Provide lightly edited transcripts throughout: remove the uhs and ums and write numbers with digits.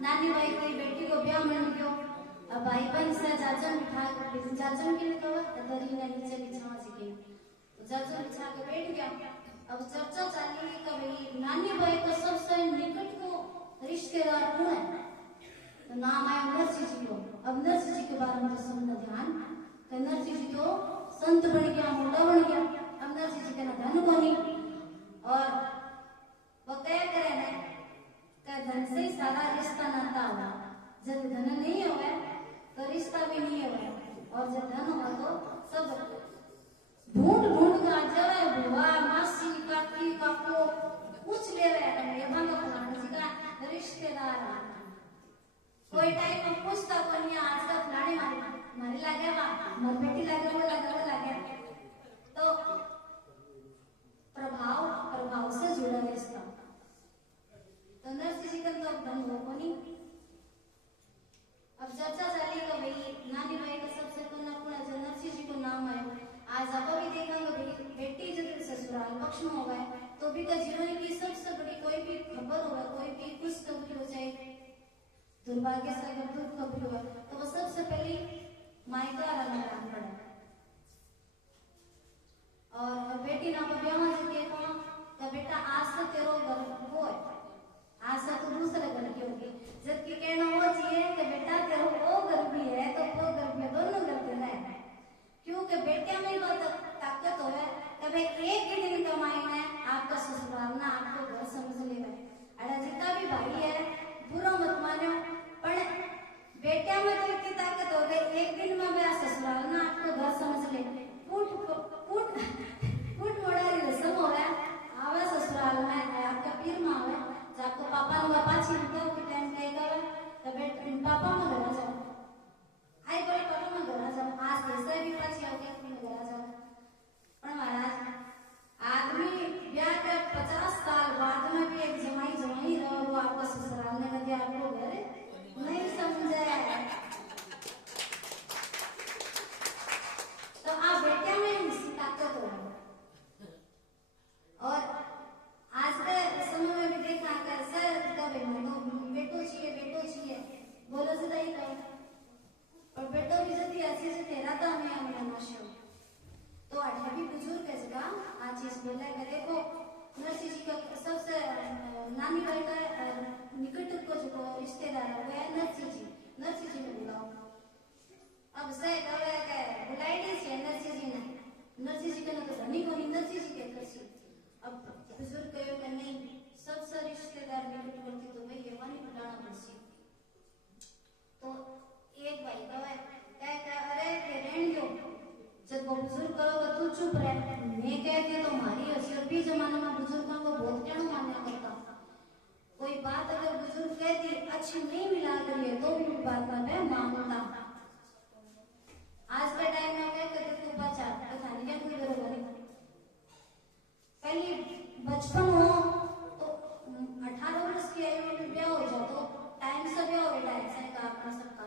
नानी भाई की बेटी को ब्याह मन गयो। अब भाई बहन से जाजन बिठा जाजन के लिए कहा दरी ने नीचे बिछा सके तो जाजन बिछा के बैठ गया। अब चर्चा चली कि भाई नानी भाई का सबसे निकट को रिश्तेदार कौन है, तो नाम आया नरसिंह जी को। अब नरसिंह जी के बारे में तो सबने ध्यान कि नरसिंह जी तो संत बन गया, मोटा बन गया। अब नरसिंह जी का धन को नहीं और वो क्या करे ना कि धन से ही सारा रिश्ता नाता हुआ। जब धन नहीं हुआ तो रिश्ता भी नहीं हुआ और जब धन हुआ तो सब ढूंढ ढूंढ कर जावे बुआ मासी काकी काको कुछ ले रहे हैं भांगा फलाना जी का रिश्तेदार। कोई टाइम में पूछता को नहीं आज का फलाने मारे लगे मार बेटी लगे वो लगे तो प्रभाव से जुड़ा रिश्ता। तो नरसिंह जी का तो धन हो को नहीं। अब चर्चा चली कि भाई नानी भाई का सबसे कोना कोना जो नरसिंह जी को नाम है। आज आप भी देखेंगे बेटी जब ससुराल पक्ष में होगा तो भी का जीवन की सबसे बड़ी कोई भी खबर होगा, कोई भी कुछ खबर हो जाए, दुर्भाग्य से अगर दुख खबर हुआ तो वो सबसे पहले मायका राम पड़ा। और बेटी ना ब्याह जी के बेटा आज से तेरो घर वो है, आज से तो दूसरे घर की होगी। जबकि कहना वो चाहिए कि बेटा तेरो वो घर भी है तो वो घर भी है, दोनों घर के है। क्योंकि बेटिया में तो ताकत हो कि भाई एक ही दिन कमाई में आपका ससुराल ना आपको घर समझ लेगा। अरे जितना भी भाई है बुरा मत मानो, पर बेटिया में तो इतनी ताकत हो गई एक दिन में भी ससुराल ना आपको घर समझ ले। फूट मोड़ारी रसम हो रहा है आवे ससुराल में आपका पीर माँ है जब आपको पापा ने पाछी निकल के टाइम कहेगा तो बेटा पापा में घर जाओ आई बोले पापा में घर जाओ आज कैसे भी पाछी आओ के तुम घर जाओ। पर महाराज आदमी ब्याह के 50 साल बाद में भी एक जमाई रहो वो आपका ससुराल में कभी आपको घर नहीं समझे। तो आप बेटिया में इसी ताकत हो और आज के समय में भी देखा कैसे बेटो चाहिए बोलो से नहीं करो और बेटो भी जल्दी ऐसे से तेरा तो हमें हमें नशो तो अठा भी बुजुर्ग है जगह आज इस बोले करे को नरसिंह जी का सबसे नानी भाई का निकट को जो रिश्तेदार है वो है नरसिंह जी ने बुलाओ। अब से कहे के बुलाई दी नरसिंह जी के तो धनी को नरसिंह जी के करसी। अब बुजुर्ग कहो कि नहीं सबसे रिश्तेदार निकटवर्ती तो भाई ये वाली बुलाना पड़सी। तो एक भाई कहे अरे रहने दो जब वो बुजुर्ग करोगे तू चुप रह। मैं कहती तो हमारी असर भी जमाने में बुजुर्गों को बहुत क्या मान्य करता। कोई बात अगर बुजुर्ग कहती अच्छी नहीं मिला करिए तो भी बात मैं मानता। आज के टाइम में क्या कहते तू बचा पता नहीं क्या कोई बरोबर है। पहले बचपन हो तो 18 वर्ष की आयु में ब्याह हो जाए तो टाइम से ब्याह हो टाइम से का अपना सबका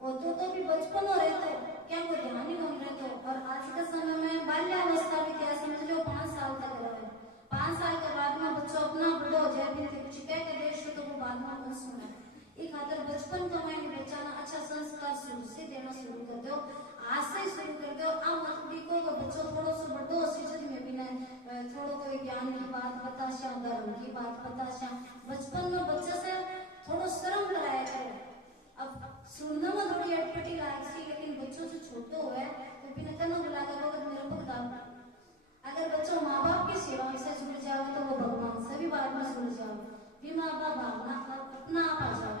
और तो भी बचपन हो रहे तो क्या कोई ध्यान ही बन रहे तो। और आज के समय में बाल्यावस्था भी क्या समझ लो 5 साल तक रहे 5 साल के बाद में बच्चों अपना बड़ा हो जाए फिर कुछ कह के देश तो वो बाद में कुछ सुना एक खातर बचपन का मैंने बचाना अच्छा संस्कार शुरू से देना शुरू कर दो आज से शुरू कर दो। अब मत को बच्चों थोड़ा सा बड़ो सीजन में भी नहीं थोड़ा कोई ज्ञान की बात पता श्या धर्म की बात पता श्या बचपन में बच्चे से थोड़ा शर्म कराया करो। अब सुनने में थोड़ी अटपटी लागसी लेकिन बच्चों से छोटे हुए तो बिना कहना बुला कर मेरे भगदान अगर बच्चों माँ बाप की सेवा से जुड़ जाओ तो वो भगवान से भी बाद में जुड़ जाओ भी माँ बाप भावना अपना आप आ जाओ।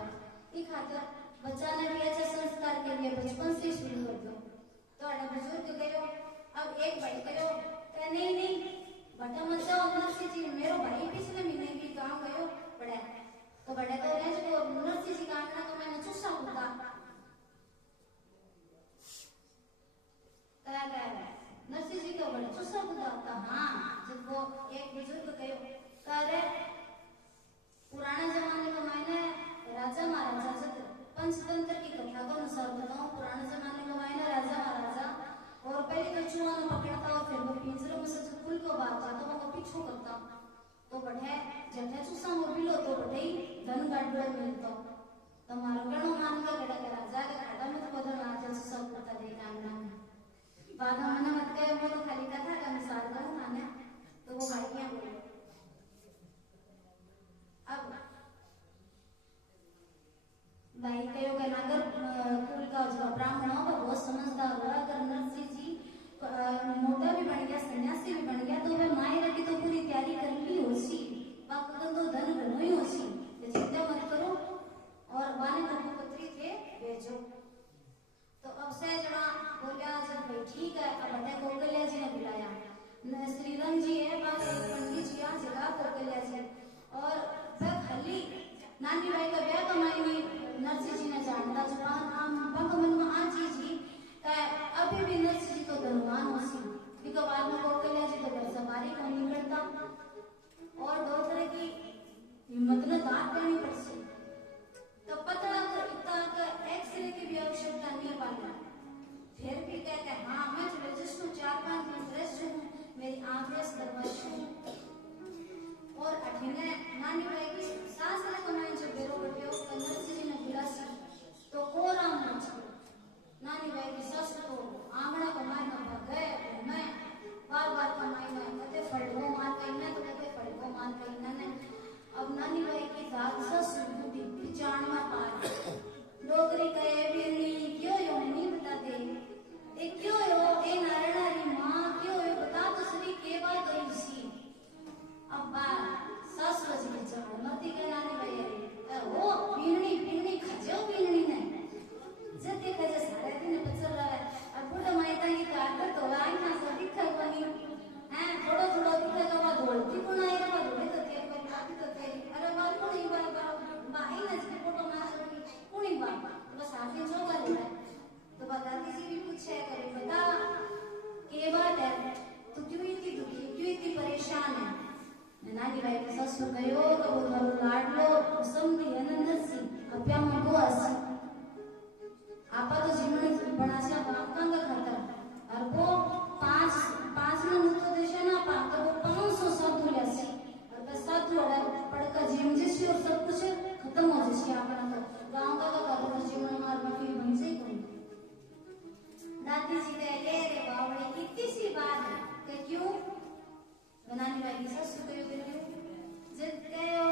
इस खातर बच्चा ने भी अच्छे संस्कार के लिए बचपन से शुरू कर दो। तो अड़ा बुजुर्ग कहो अब एक भाई कहो नहीं बटा मत जाओ नरसिंह जी मेरो भाई पिछले महीने भी गाँव गयो बड़ा तो बड़े तो नरसिंह जी का आंकड़ा तो मैंने चुस्सा होता नरसिंह जी का बड़ा चुस्सा होता। हाँ जब वो एक बुजुर्ग कहे पुराने जमाने में मैंने राजा महाराजा पंचतंत्र की कथा को अनुसार बताऊं पुराने जमाने में मैंने राजा महाराजा और पहले तो चूहा ने पकड़ता और फिर वो पिंजरे में से फूल को बात जाता वो पीछू करता तो बढ़े जब चूसा मोबिल हो तो बढ़े धन गाड़ मिलता भाई कहो का नागर कुल का जो ब्राह्मण होगा बहुत समझदार होगा। अगर नरसिंह जी मोटा भी बन गया, सन्यासी भी बन गया, तो वह मायरा की तो पूरी तैयारी कर ली होसी, बाकी तो धन घनो ही होसी, चिंता मत करो। और वाने धर्मपत्री थे भेजो। तो अब से जना बोलिया जब भाई ठीक है, अब बताए कौकल्या जी ने बुलाया। श्रीरंग जी है बात पंडित जी यहाँ जगह कौकल्या जी, और वह खाली नानी भाई का ब्याह कमाई नरसिंह जी ने जानता जुबान आम भंग मन में आ चीज ही अभी भी नरसिंह जी तो धनवान हो सी बिका बाद में कौकल्या जी तो घर सवारी को निकलता और दो तरह की हिम्मत ने दांत देनी पड़ती। तो पता इतना एक्सरे की भी आवश्यकता नहीं पाता, फिर भी कहते हैं हाँ मैं तो रजिस्ट हूँ, 4-5 दिन रेस्ट हूँ, मेरी आंखें दरवाश हूँ। और अठीने नानी भाई की सास ने कमाई जब बेरो बटे हो नरसिंह जी ने बुलासी तो कोराम मच नानी भाई की सास तो आंगड़ा कमाई ना भगे मैं बार कमाई में कते फड़को मार कहीं तो कते फड़को मार कहीं ने। अब नानी भाई की दास बुद्धि पिचाण में पार डोगरी कहे बिरनी क्यों यो नहीं बताते ए क्यों यो ए नारायणारी मां क्यों यो बता तो सही के बात गई सी। अब बात सास बज के जाओ मती के नानी भाई अरे वो पीणनी खजो पीणनी ने जते खजे सारे दिन बचल रहा अब बुढ़ा मायता की काकर तो आई ना सब दिखा बनी हैं थोड़ा दिखा का दौड़ती कौन आई रहा दौड़े तो तेरे को बात तो तेरी अरे बात को नहीं भाई ना इसके फोटो मार रही कोनी बात तो बस आके जो कर रहा है तो बताती सी भी पूछे करे बता के बात है तू क्यों इतनी दुखी क्यों इतनी परेशान है। नानी भाई के ससुर गयो तो वो घर लाड लो समझी है ना नरसी अप्या में बुआस आपा तो जीवन बनासिया बापका का खतर और वो पांच में तो देश ना पा तो वो 500 शब्द लेसी और बस साधु पढ़कर जीवन जैसी और सब कुछ खत्म हो जैसी आपना तो गांव का कर जीवन मार में फिर बन से कोई दादी जी कहे रे बावड़ी कितनी सी बात है कि क्यों बनाने वाली ससुर कहो जब कहो